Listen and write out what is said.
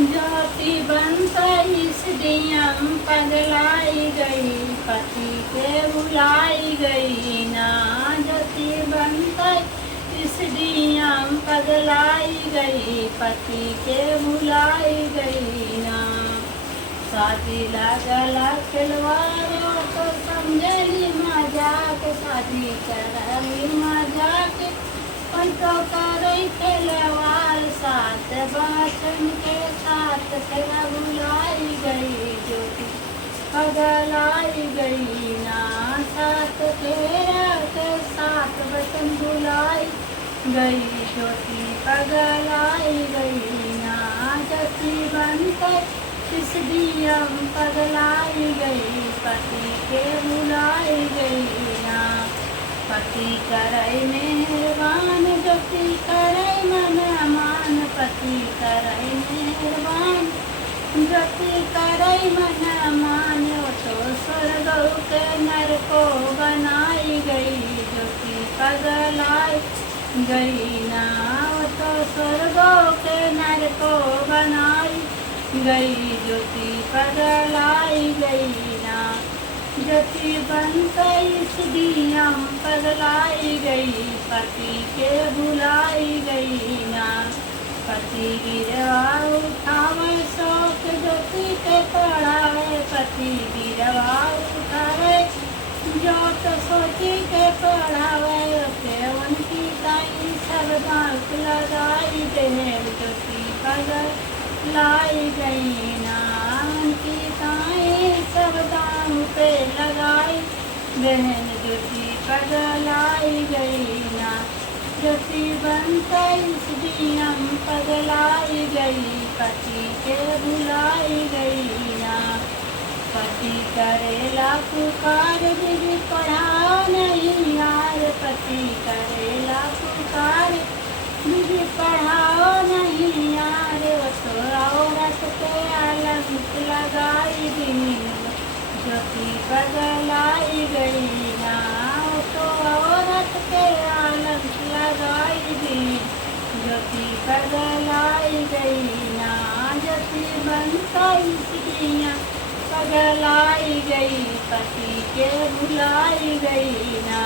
ज्योति बनतई स्त्रियम पगलाई गई, पति के बुलाई गई ना। ज्योति बनतई स्त्रियम पगलाई गई, पति के बुलाई गई ना। शादी लागला खिलवाड़ो तो समझली मजाक, शादी करली मजाक तो करई खिलवाड़। साथ बचन के साथ तेरा बुलाई गई, ज्योति पगलाई गई ना। साथ तेरा के साथ बचन बुलाई गई, ज्योति पगलाई गई ना। ज्योति बनकर इस दियम पगलाई गई, पति के बुलाई गई ना। पति करई मेहरबान, ज्योति करई मन अमान, पति करई मेहरबान, ज्योति करई मन अमान। तो स्वर्ग के नर को बनाई गई, ज्योति पगलाई गई ना। तो स्वर्ग के नर को बनाई गई, ज्योति पगलाई गई ना। ज्योति बनतई स्त्रियम पगलाई गई, पति के बुलाई गई ना। पति गिरवा उठावे शौक, ज्योति के पढ़ावे, पति गिरवा उठावे जोत सोची के पढ़ावे। केवन की ताई सब दांत लगाई देह, ज्योति पगलाई गई ना। उनकी ताई सब दाम पे लगाई बहन, ज्योति पगलाई गई ना। ज्योति बनतई स्त्रियम पगलाई गई, पति के बुलाई गई ना। पति करेला पुकार, दीदी पढ़ाओ नहीं यार, पति करेला पुकार, दीदी पढ़ाओ नहीं यार। तो औरत के अलग लगाई दिन, ज्योति पगलाई गई ना। तो औरत के अलग लगाई दिन, ज्योति पगलाई गई ना। ज्योति बनतई स्त्रियम पगलाई गई, पति के बुलाई गई ना।